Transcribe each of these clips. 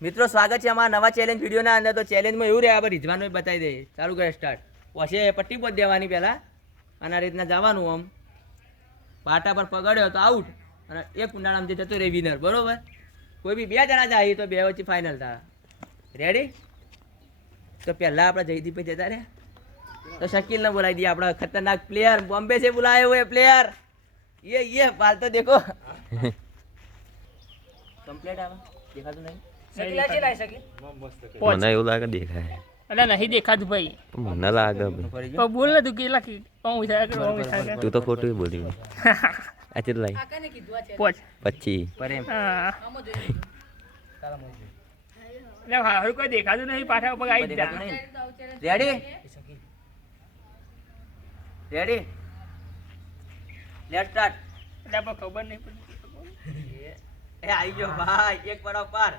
મિત્રો સ્વાગત છે અમારા નવા ચેલેન્જ વિડીયોના અંદર. તો ચેલેન્જમાં એવું રહે, આપણે રીઝવાનું બતાવી દઈએ. ચાલુ કરે સ્ટાર્ટ. પછી પટ્ટી પોત દેવાની પહેલાં અને આ રીતના જવાનું. આમ પાટા પર પકડ્યો તો આઉટ અને એક કુંડાળામાં જે જતો રહે વિનર. બરોબર, કોઈ બી બે જણા જાય તો બે વચ્ચે ફાઇનલ થાય. રેડી? તો પહેલાં આપણે જયદીપભાઈ જતા રહ્યા તો શકીલને બોલાવી દઈએ. આપણા ખતરનાક પ્લેયર બોમ્બે से बुलाए हुए प्लेयर ये बाल तो देखो कंप्लीट आवा દેખાતું નહીં. મને એવું લાગે દેખાય. અલા નહીં દેખાતું ભાઈ. મને લાગે તો બોલ ને તું કેટલા તું તો ખોટું બોલી. આ કેટલા પોચ 25 પ્રેમ હા લે હારું કોઈ દેખાતું નહીં. પાછા ઉપર આવી જા. Ready ready late start. એટલે આપણે ખબર નહીં પડી. એ આવી ગયો ભાઈ. એક પડાવ પાર,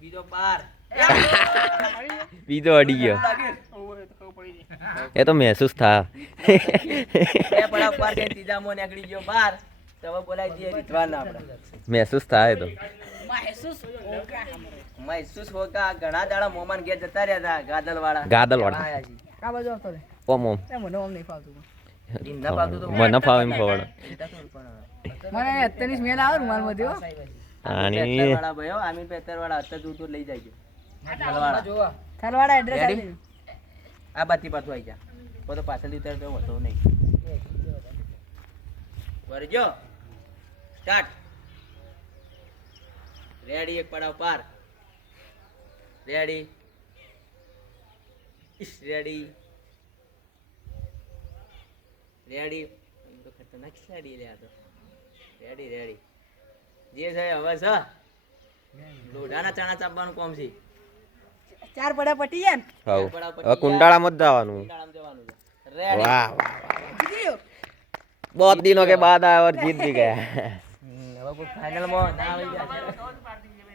બીજો પાર, બીજો અડી ગયો. ખબર પડી એ તો મહેસૂસ થાય. બે પડાવ પાર કે ત્રીજા મોને આગળી ગયો બાર. તો હવે બોલાવી દઈએ રીતવાન. આપણે મહેસૂસ થાય તો મહેસૂસ હોગા. ઘણા દાડા મોમાન ઘેર જતા રહ્યા હતા ગાદલવાળા. ગાદલવાળા. આ બાજુ આવતો રે. ઓમ ઓમ મને ઓમ નહીં ફાવતું. ઇન્ના પાવતું તો મને ફાવે એમ ખબર. મને અત્યારની સ્મેલ આવે રૂમાલ માંથી હો. આની પેતરવાળા ભાઈઓ આમીન પેતરવાળા અત્યારે તું તો લઈ જાય. ખલવાળા ખલવાડા એડ્રેસ Ready? આપી. આ બાથી પાછું આવી જા. તો પાછળથી ઉતાર તો વધો નહીં. વરજો સ્ટાર્ટ. રેડી. એક પડાવ પાર. Ready ready ready. તો ખતરનાક રેડી લે આ તો. રેડી રેડી જે છે હવે છે લોઢાના ચણા ચાપવાનું કોમ છે. ચાર પડા પટી ગયા ને. હાઉ હવે કુંડાળામાં જ જવાનું. કુંડાળામાં જવાનું છે. રેડી. વાહ જીતી ગયો. बहुत दिनों के बाद आया और जीत भी गया. હવે કોઈ ફાઇનલમાં ના આવી જાય.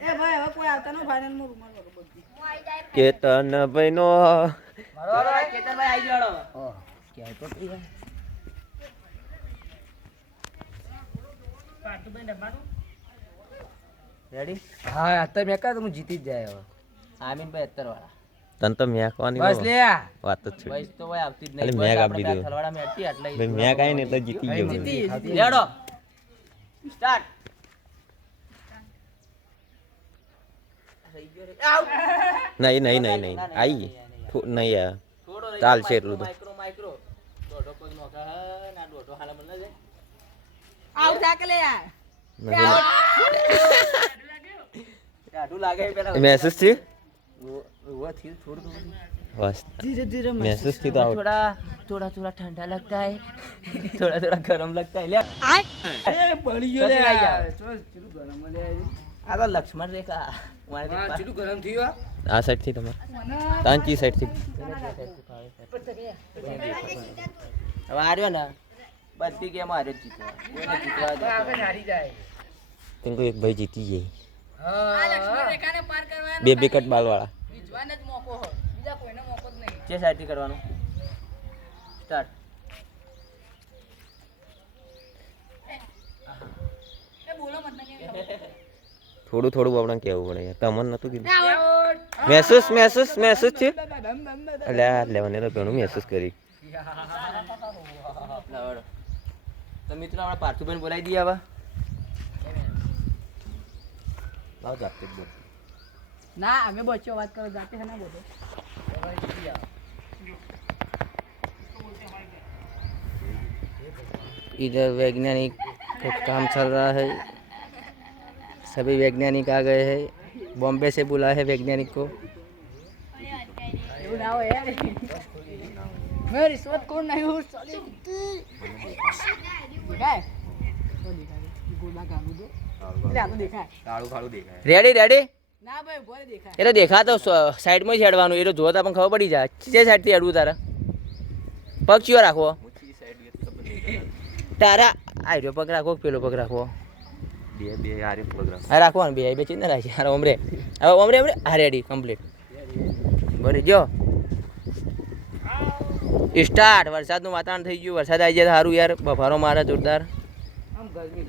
એ ભાઈ હવે કોઈ આવતા નો ફાઇનલ માં રૂમાલ વગર બધી. કેતન ભાઈ નો બરોબર કેતનભાઈ આવી ગયો. ક્યાં તો પ્રિયા રેડી. હા અત્યારે મેં કહ્યું હું જીતી જ જાય હવે આમીનભાઈ 71 વાળા. તન તો મેકવાની બસ લે બસ વાત જ છે. તો ભાઈ આવતી જ અરે નહીં. મેં બસ આપી આપણે દીધું. થલવાડામાં હતી એટલે ભાઈ મેં કાંઈ નહીં તો જીતી ગયો. લેડો સ્ટાર્ટ. નહીં નહીં નહીં નહીં આઈ નહીં આ ચાલશે એટલું તો. માઇક્રો માઇક્રો દોઢો પગ નોખા હે ના દોઢો હાલા મને છે. આઉટ થાકે લે યાર. કાઢું લાગે પેલા મહેસૂસ છે वो थी थोड़ा બસ ધીરે ધીરે મહેસૂસ થી તો આઉટ. थोड़ा थोड़ा ठंडा लगता है थोड़ा थोड़ा गर्म लगता है ले એ પડી ગયો લે સસરી યાર આઈ ચલો ચીલું ગરમ લે આ તો લક્ષ્મણ રેખા મારે હા તે ચીલું ગરમ થયું આ સાઈડ થી તમારે તાંચી સાઈડ થી હવે હાર્યો ને બધી ગેમ હાર્યો જીતવા કોઈને જીતવા દેતો આગળ હારી જાય તેમ કોઈ એક ભાઈ જીતી જાય. હા રેખાને પાર કરવાનો. બે વિકેટ બાલ વાળા. વિજવાન જ મોકો હો. બીજા કોઈને મોકો જ નહીં. જે સાઈડથી કરવાનું સ્ટાર્ટ. એ બોલો મત નહીં. થોડું થોડું આપણે કહેવું પડે યાર. તમને નતું કીધું. મહેસૂસ મહેસૂસ મહેસૂસ છે એટલે આ લેવાને તો ઘણું મહેસૂસ કરી. લાવડો તો મિત્રો આપણે પાર્થુભાઈને બોલાવી દઈએ હવે. લાવ જાતે જ બોલ. ના અમે બચ્ચો વાત કરો જાતે છે ના બોલો. इधर वैज्ञानिक का काम चल रहा है. सभी वैज्ञानिक आ गए हैं. बॉम्बे से बुलाया है वैज्ञानिक को. એવું ના હોય યાર. મેં રિશ્વત કોણ નહીં હું ચાલી. દેખાય તો દેખાય. ગોળા ગાળું દો. એટલે આ તો દેખાય. કાળું કાળું દેખાય. Ready ready. ના ભાઈ ભલે દેખાય. એ તો દેખાતો સાઈડમાં જ હેડવાનું. એ તો જોતા પણ ખબર પડી જાય જે સાઈડથી હેડવું તારે. પગ ચિયો રાખવો તારા. આ રહ્યો પગ રાખવો પેલો પગ રાખવો. બે બે આરે પ્રોગ્રામ હા રાખવાનું બે બે ચિંતા રાખી. હા ઓમરે હવે ઓમરે ઓમરે હા રેડી કમ્પ્લીટ. બરે જો સ્ટાર્ટ. વરસાદનું વાતાવરણ થઈ ગયું. વરસાદ આવી જાય સારું યાર. બફારો મારે જોરદાર. આમ ગરમી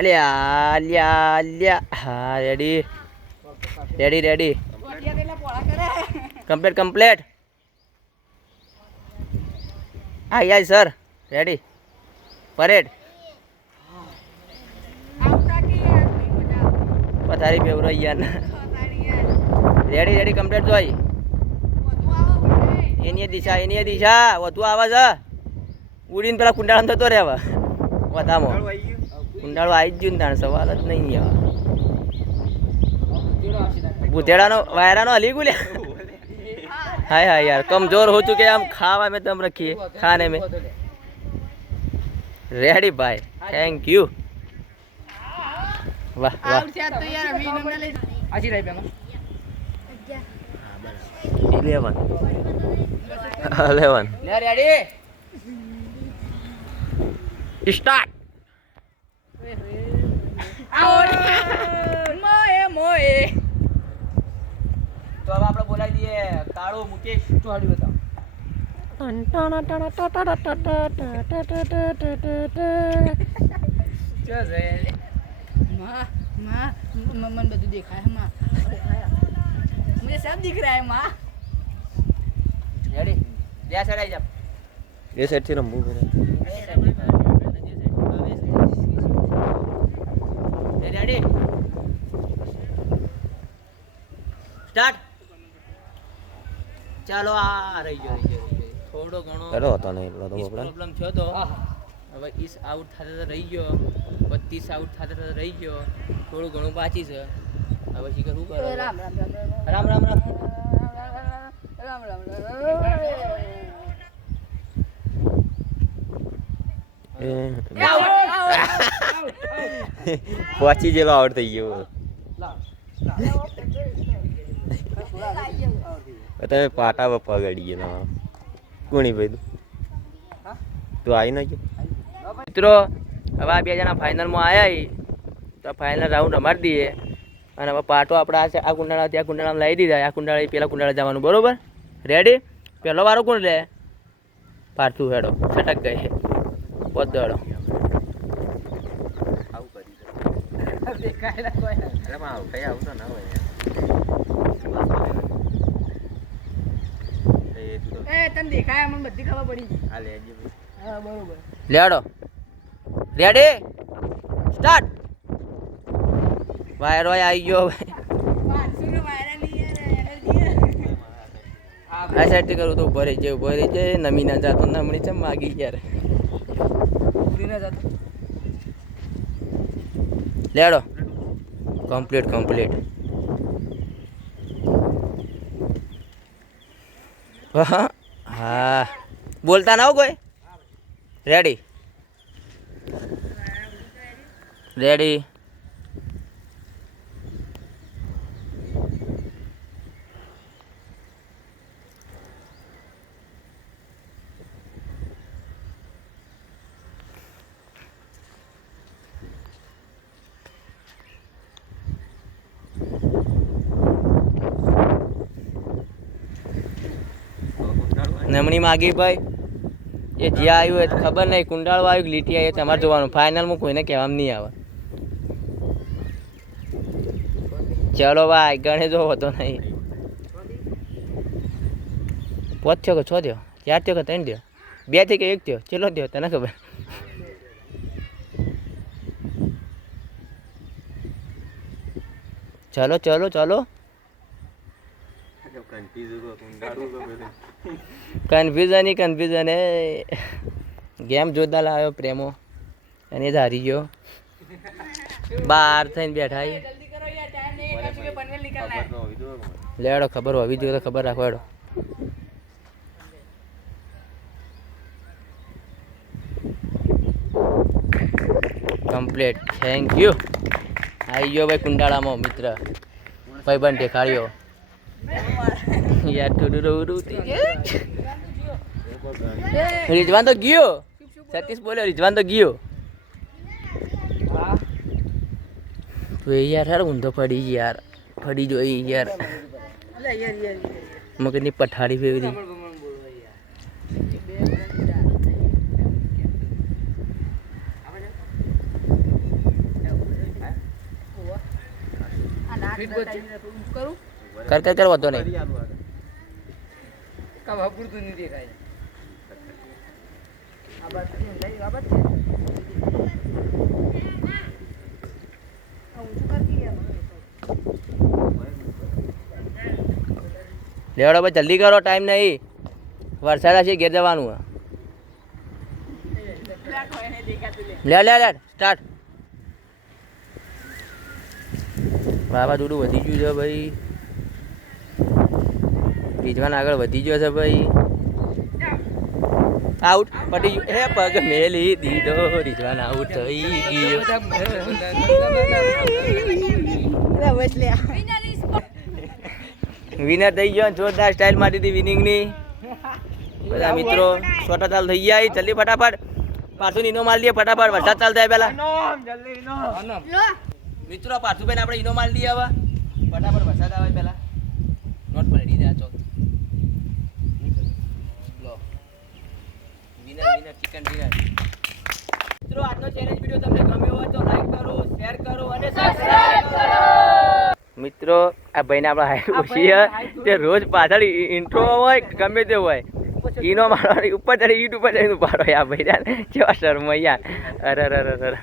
અલ્યા અલ્યા અલ્યા. હા રેડી રેડી રેડી ગોટિયા કેટલા પોળા કરે કમ્પ્લીટ કમ્પ્લીટ હા યાર સર રેડી પરેડ આવતા કે યાર નહીં મજા આવતી. પથારી ફેવરો યાર તારી યાર રેડી રેડી કમ્પ્લીટ જોઈ વધુ આવો ઉડે. એની દિશા વધુ આવે છે ઉડીને પેલા કુંડાળામાં થતો રહેવા વધામાં કુંડાળો આવી જ ગયું ને તાણ સવાલ જ નહીં આવે ભૂતેડાનો વાયરાનો હલી ગુલ્યા हाय हाय यार कमजोर हो चुके हैं हम खावा में दम रखिए खाने में रेडी भाई थैंक यू वाह वाह આઉટ છે આ તો યાર અભિનંદન લઈ આછી રહી પેલો 11 ले रेडी स्टार्ट આઉટ મોએ મોએ तो अब આપણે બોલાવી દઈએ કાળો મુકેશ ચોડી બતાવો ચલ રે माँ माँ मन બધું દેખાય है माँ मुझे सब दिख रहा है माँ રેડી લે ચડાઈ જા એ સાઈડ થી રમવું પડે રેડી સ્ટાર્ટ ચાલો આ રહી ગયો થોડો ઘણો એલો હતો નહીં એટલો તો આપણે પ્રોબ્લેમ થયો તો હવે ઈસ આઉટ થતા તો રહી ગયો 32 આઉટ થતા તો રહી ગયો થોડું ઘણું બાકી છે હવે શીખર શું કરો राम राम राम રામ રામ રામ राम राम પહોંચી જેલો આઉટ થઈ ગયો તમે પાટા પર પગડી ગયા કોણી ભાઈ તું આવી ના ગયો મિત્રો હવે આ બે જણા ફાઇનલમાં આવ્યા તો ફાઇનલ રાઉન્ડ રમાડી દઈએ અને હવે પાટો આપણે આ કુંડાળા ત્યાં કુંડાળામાં લાવી દીધા આ કુંડાળા પેલા કુંડાળા જવાનું બરોબર રેડી પહેલો વારો કોણ લે પાટું હેડો છટક ગઈ પોત દોડો દેખાયેલા કોઈ ના અરે માં કઈ આવતો ના હોય ए तन देखा है मन बद्दी खबर पड़ी આ લેજે हां बरोबर લેડો રેડી સ્ટાર્ટ વાયરો આવી ગયો ભાઈ 500 નો वायरल नहीं है एनर्जी આ સાઈડ કરું તો ઉભો રહી જાય નમી ના જાતો નમણી ચમ માગી યાર ઉડી ના જતો લેડો કમ્પ્લીટ હા બોલતા ના હો કોઈ રેડી રેડી નમણી માગી ભાઈ એ જ્યાં આવ્યું એ તો ખબર નહીં કુંડાળો આવ્યું કે લીટી આવી તમારે જોવાનું ફાઇનલમાં કોઈને કહેવામાં નહીં આવે ચલો ભાઈ ગણે જો હોતો નહીં 5 થયો કે 6 થયો 4 થયો કે 3 થયો 2 થી કે 1 થયો ચેલો થયો તને ખબર ચલો કન્ફ્યુઝન એ ગેમ જોરદાર લાવ્યો પ્રેમો અને એ જ હારી ગયો બહાર થઈને બેઠા છે. जल्दी करो यार टाइम नहीं है कभी पनवेल निकलना है લેડો ખબર હોવી જોઈએ તો ખબર રાખો હેડો કમ્પ્લીટ થેન્ક યુ આવી ગયો ભાઈ કુંડાળામાં મિત્ર ભાઈબંધ ઠેકાડ્યો યાર થોડું રહું થઈ ગયું રિજવાન તો ગયો સતીશ બોલ્યો રિજવાન તો ગયો તો એ યાર યાર ઊંધો પડી ગઈ યાર પડી જોઈ યાર अरे यार મગજની પઠારી ફેવરી आ ફીટ બોલ છે. કરું કર વાંધો નહીં. કાં વાપરતું નહીં દેખાય. આ બાજુ લઈ આ બાજુ ઊંચું કરતી યાર લેવડો ભાઈ જલ્દી કરો, ટાઈમ નહીં, વરસાદ હશે, ઘેર જવાનું હે. લે લે લે સ્ટાર્ટ. વાવાઝોડું વધી ગયું છે ભાઈ, રીઝવાન આગળ વધી ગયો છે ભાઈ. આઉટ પટી ગયું, હે પગ મેલી દીધો, રીઝવાન આઉટ થઈ ગયો. અરે બસ લે વિનર થઈ ગયો, જોરદાર સ્ટાઇલ મારી હતી વિનિંગની. બધા મિત્રો છોટા ચાલ થઈ ગયા, જલ્દી ફટાફટ પાછું ઈનો માર લઈએ ફટાફટ, વરસાદ ચાલ થાય પેલા. લો મિત્રો પાછું ભાઈ આપણે ઈનો માર લઈએ હવે ફટાફટ, વરસાદ આવે પેલા. નોટ પડી દે ચોક. લો વિનર વિનર ચિકન ડિનર. મિત્રો આજનો ચેલેન્જ વિડિયો તમને ગમ્યો હોય તો લાઈક કરો, શેર કરો અને સબસ્ક્રાઇબ કરો. મિત્રો આ ભાઈને આપણે હાઈટ ઓછી છે, તે રોજ પાછળ ઇન્ટ્રો હોય ગમે તે હોય ઈનો મારવાની ઉપર ચડી, ઈટ ઉપર ચડીને પાડો. આ ભાઈ કેવા શર્મ યાર. અરે અરે અરે.